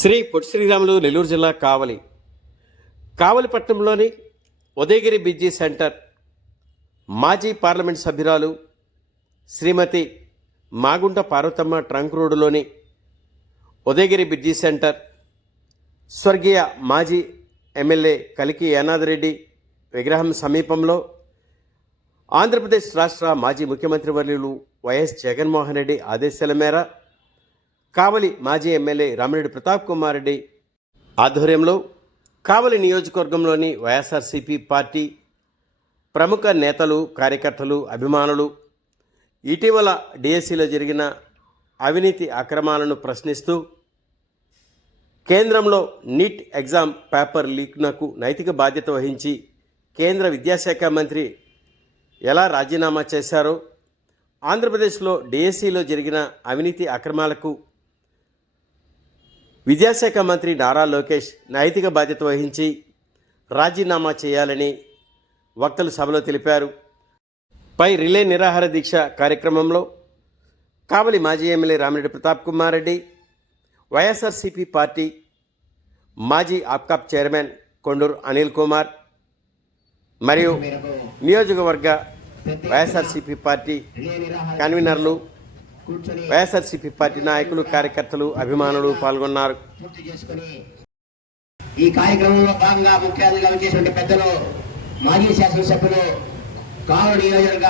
శ్రీ పొట్టి శ్రీరాములు నెల్లూరు జిల్లా కావలిపట్నంలోని Udayagiri busy centre మాజీ parliament సభ్యురాలు శ్రీమతి మాగుంట పార్వతమ్మ ట్రంక్ రోడ్డులోని ఉదయగిరి బిజీ సెంటర్ స్వర్గీయ మాజీ ఎమ్మెల్యే కలికి యానాదిరెడ్డి విగ్రహం సమీపంలో ఆంధ్రప్రదేశ్ రాష్ట్ర మాజీ ముఖ్యమంత్రి వర్యులు వైఎస్ జగన్మోహన్ రెడ్డి ఆదేశాల మేర కావలి మాజీ ఎమ్మెల్యే రామిరెడ్డి ప్రతాప్ కుమార్ రెడ్డి ఆధ్వర్యంలో కావలి నియోజకవర్గంలోని వైఎస్ఆర్సీపీ పార్టీ ప్రముఖ నేతలు, కార్యకర్తలు, అభిమానులు ఇటీవల డిఎస్సిలో జరిగిన అవినీతి అక్రమాలను ప్రశ్నిస్తూ కేంద్రంలో నీట్ ఎగ్జామ్ పేపర్ లీక్నకు నైతిక బాధ్యత వహించి కేంద్ర విద్యాశాఖ మంత్రి ఎలా రాజీనామా చేశారో, ఆంధ్రప్రదేశ్లో డిఎస్సిలో జరిగిన అవినీతి అక్రమాలకు విద్యాశాఖ మంత్రి నారా లోకేష్ నైతిక బాధ్యత వహించి రాజీనామా చేయాలని వక్తలు సభలో తెలిపారు. పై రిలే నిరాహార దీక్ష కార్యక్రమంలో కావలి మాజీ ఎమ్మెల్యే రామిరెడ్డి ప్రతాప్ కుమార్ రెడ్డి, వైఎస్ఆర్సీపీ పార్టీ మాజీ ఆప్కాప్ చైర్మన్ కొండూరు అనిల్ కుమార్ మరియు నియోజకవర్గ వైఎస్ఆర్సీపీ పార్టీ కన్వీనర్లు, వైఎస్ఆర్సీపీ పార్టీ నాయకులు, కార్యకర్తలు, అభిమానులు పాల్గొన్నారు. ఈ కార్యక్రమంలో భాగంగా ముఖ్య అతిథిగా వచ్చేటువంటి పెద్దలు మాజీ శాసనసభ్యులు కావలి నియోజకవర్గ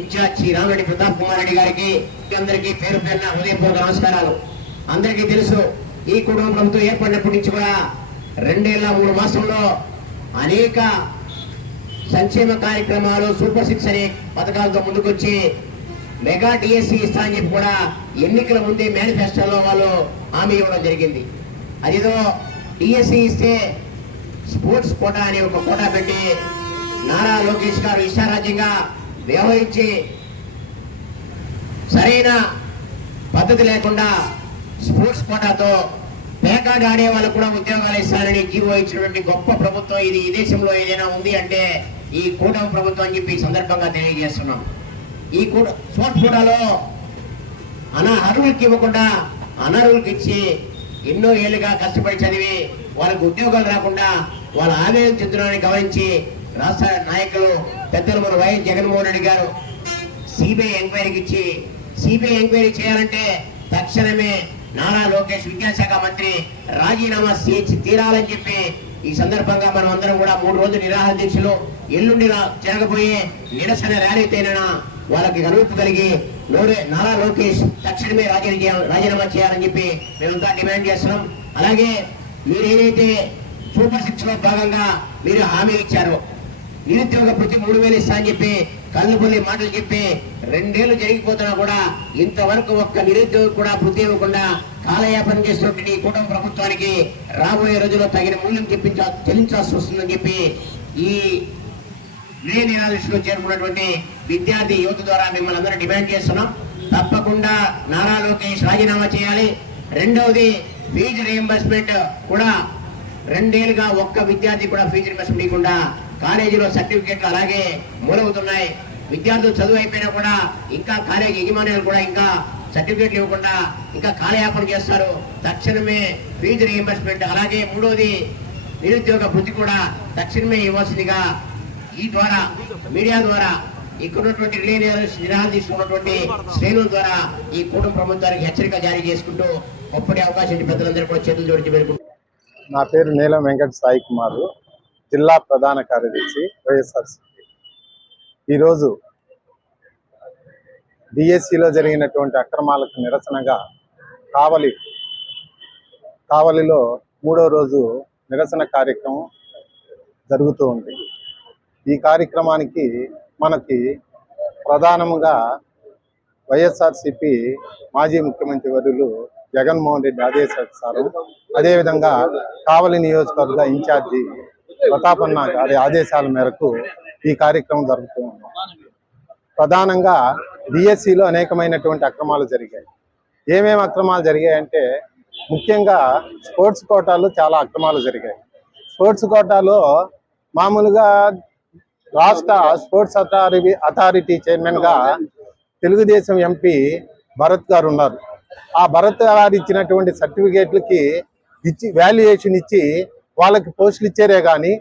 ఇన్ఛార్జి రామిరెడ్డి ప్రతాప్ కుమార్ రెడ్డి గారికి అందరికీ పేరు పేరున హృదయపూర్వక నమస్కారాలు. అందరికీ తెలుసు, ఈ కుటుంబ ప్రభుత్వం ఏర్పడినప్పటి నుంచి కూడా 2 ఏళ్ల 3 మాసంలో అనేక సంక్షేమ కార్యక్రమాలు, సూపర్ 6 అనే పథకాలతో ముందుకొచ్చి మెగా డిఎస్సి ఇస్తా అని చెప్పి కూడా ఎన్నికల ముందే మేనిఫెస్టోలో వాళ్ళు హామీ ఇవ్వడం జరిగింది. అదేదో డిఎస్సి ఇస్తే స్పోర్ట్స్ కోటా అనే ఒక కోటా పెట్టి నారా లోకేష్ గారు ఇష్టారాజ్యంగా వ్యవహరించి సరైన పద్ధతి లేకుండా స్పోర్ట్స్ కోటాతో పేకాడు ఆడే వాళ్ళకు కూడా ఉద్యోగాలు ఇస్తారని జీవో ఇచ్చినటువంటి గొప్ప ప్రభుత్వం ఇది. ఈ దేశంలో ఏదైనా ఉంది అంటే ఈ కూటమి ప్రభుత్వం అని చెప్పి సందర్భంగా తెలియజేస్తున్నాం. ఈ స్పోర్ట్స్ కోటాలో అర్హులకి ఇవ్వకుండా అనర్హులకి ఇచ్చి ఎన్నో ఏళ్ళుగా కష్టపడి చదివి వాళ్ళకు ఉద్యోగాలు రాకుండా వాళ్ళ ఆవేదన చెందుతున్నారని గమనించి రాష్ట్ర నాయకులు పెద్దలు మన వైఎస్ జగన్మోహన్ రెడ్డి గారు సిబిఐ ఎంక్వైరీకి ఇచ్చి సిబిఐ ఎంక్వైరీ చేయాలంటే తక్షణమే నారా లోకేష్ విద్యాశాఖ మంత్రి రాజీనామా చేసి తీరాలని చెప్పి ఈ సందర్భంగా మనం అందరం కూడా 3 రోజులు నిరాహార దీక్షలు ఎల్లుండి జరగబోయే నిరసన ర్యాలీతేనైనా వాళ్ళకి అనుమతి కలిగి నారా లోకేష్ తక్షణమే రాజీనామా చేయాలని చెప్పి మేమంతా డిమాండ్ చేస్తున్నాం. అలాగే మీరు ఏదైతే సూపర్ 6 లో భాగంగా మీరు హామీ ఇచ్చారో నిరుద్యోగ ప్రతి 3,000 ఇస్తా అని చెప్పి కళ్ళుపల్లి మాటలు చెప్పి 2 ఏళ్లు జరిగిపోతున్నా కూడా ఇంతవరకు ఒక్క నిరుద్యోగ కూడా వృద్ధి ఇవ్వకుండా కాలయాపన చేసినటువంటి ఈ కూటమి ప్రభుత్వానికి రాబోయే రోజుల్లో తగిన మూల్యం చెల్లించాల్సి వస్తుందని చెప్పి ఈ నిరాదృష్టిలో చేరుకున్నటువంటి విద్యార్థి యువత ద్వారా మిమ్మల్ని అందరూ డిమాండ్ చేస్తున్నాం. తప్పకుండా నారా లోకేష్ రాజీనామా చేయాలి. రెండవది ఫీజు రీఎంబర్స్మెంట్ కూడా 2 ఏళ్ళుగా ఒక్క విద్యార్థి కూడా ఫీజు రీఎంబర్స్మెంట్ ఇవ్వకుండా కాలేజీలో సర్టిఫికేట్లు అలాగే మూలవుతున్నాయి. విద్యార్థులు చదువు అయిపోయినా కూడా ఇంకా కాలేజీ యజమానులు కూడా ఇంకా సర్టిఫికేట్లు ఇవ్వకుండా ఇంకా కాలయాపన చేస్తారు. తక్షణమే ఫీజు రీఎంబర్స్మెంట్ అలాగే మూడోది నిరుద్యోగ వృత్తి కూడా తక్షణమే ఇవ్వాల్సిందిగా ఈ ద్వారా మీడియా ద్వారా ఇక్కడున్నటువంటి నిరాహార తీసుకున్నటువంటి శ్రేణుల ద్వారా ఈ కూటమి ప్రభుత్వానికి హెచ్చరిక జారీ చేసుకుంటూ ఒప్పటి అవకాశం పెద్దలందరూ కూడా చేతులు జోడించి పెరుగుతుంది. నా పేరు నీలం వెంకట సాయి కుమార్, జిల్లా ప్రధాన కార్యదర్శి వైఎస్ఆర్సీపీ. ఈరోజు డిఎస్సిలో జరిగినటువంటి అక్రమాలకు నిరసనగా కావలిలో 3వ రోజు నిరసన కార్యక్రమం జరుగుతూ ఉంది. ఈ కార్యక్రమానికి మనకి ప్రధానంగా వైఎస్ఆర్సీపీ మాజీ ముఖ్యమంత్రి వర్యులు జగన్మోహన్ రెడ్డి ఆదేశానుసారం, అదేవిధంగా కావలి నియోజకవర్గ ఇన్ఛార్జి ప్రతాపన్న గారి ఆదేశాల మేరకు ఈ కార్యక్రమం జరుగుతూ ఉంది. ప్రధానంగా డిఎస్సిలో అనేకమైనటువంటి అక్రమాలు జరిగాయి. ఏమేమి అక్రమాలు జరిగాయంటే ముఖ్యంగా స్పోర్ట్స్ కోటాలో చాలా అక్రమాలు జరిగాయి. స్పోర్ట్స్ కోటాలో మామూలుగా రాష్ట్ర స్పోర్ట్స్ అథారిటీ చైర్మన్గా తెలుగుదేశం ఎంపీ భరత్ గారు ఉన్నారు. ఆ భరత్ గారు ఇచ్చినటువంటి సర్టిఫికేట్లకి ఇచ్చి వాల్యుయేషన్ ఇచ్చి వాళ్ళకి పోస్టులు ఇచ్చారే కానీ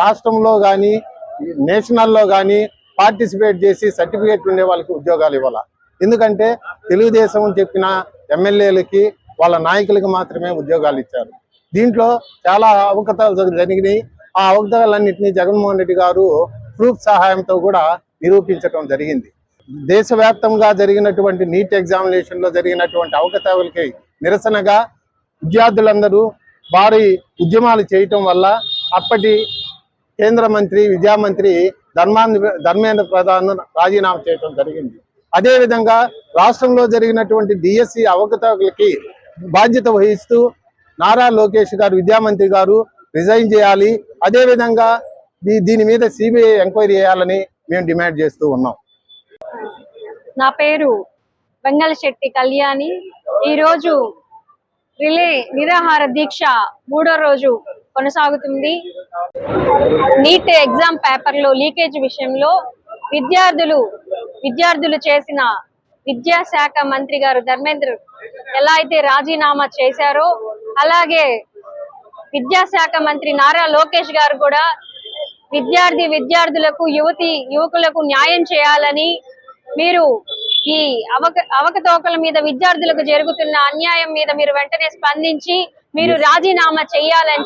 రాష్ట్రంలో కానీ నేషనల్లో కానీ పార్టిసిపేట్ చేసి సర్టిఫికేట్ ఉండే వాళ్ళకి ఉద్యోగాలు ఇవ్వాలి. ఎందుకంటే తెలుగుదేశం చెప్పిన ఎమ్మెల్యేలకి వాళ్ళ నాయకులకి మాత్రమే ఉద్యోగాలు ఇచ్చారు. దీంట్లో చాలా అవకతవకలు జరిగినాయి. ఆ అవకతవకలన్నింటినీ జగన్మోహన్ రెడ్డి గారు ప్రూఫ్ సహాయంతో కూడా నిరూపించడం జరిగింది. దేశవ్యాప్తంగా జరిగినటువంటి నీట్ ఎగ్జామినేషన్ లో జరిగినటువంటి అవకతవకలకి నిరసనగా విద్యార్థులందరూ భారీ ఉద్యమాలు చేయటం వల్ల అప్పటి కేంద్ర మంత్రి విద్యామంత్రి ధర్మేంద్ర ప్రధాన్ రాజీనామా చేయడం జరిగింది. అదేవిధంగా రాష్ట్రంలో జరిగినటువంటి డిఎస్సి అవకతవకలకి బాధ్యత వహిస్తూ నారా లోకేష్ గారు విద్యామంత్రి గారు రిజైన్ చేయాలి. అదేవిధంగా దీని మీద సిబిఐ ఎంక్వైరీ చేయాలని మేము డిమాండ్ చేస్తూ ఉన్నాం. నా పేరు వెంగళశెట్టి కళ్యాణి. ఈరోజు రిలే నిరాహార దీక్ష 3వ రోజు కొనసాగుతుంది. నీట్ ఎగ్జామ్ పేపర్లో లీకేజ్ విషయంలో విద్యార్థులు చేసిన విద్యాశాఖ మంత్రి గారు ధర్మేంద్ర ఎలా అయితే రాజీనామా చేశారో అలాగే విద్యాశాఖ మంత్రి నారా లోకేష్ గారు కూడా విద్యార్థులకు యువకులకు న్యాయం చేయాలని, మీరు ఈ అవకతవకల మీద విద్యార్థులకు జరుగుతున్న అన్యాయం మీద మీరు వెంటనే స్పందించి మీరు రాజీనామా చేయాలని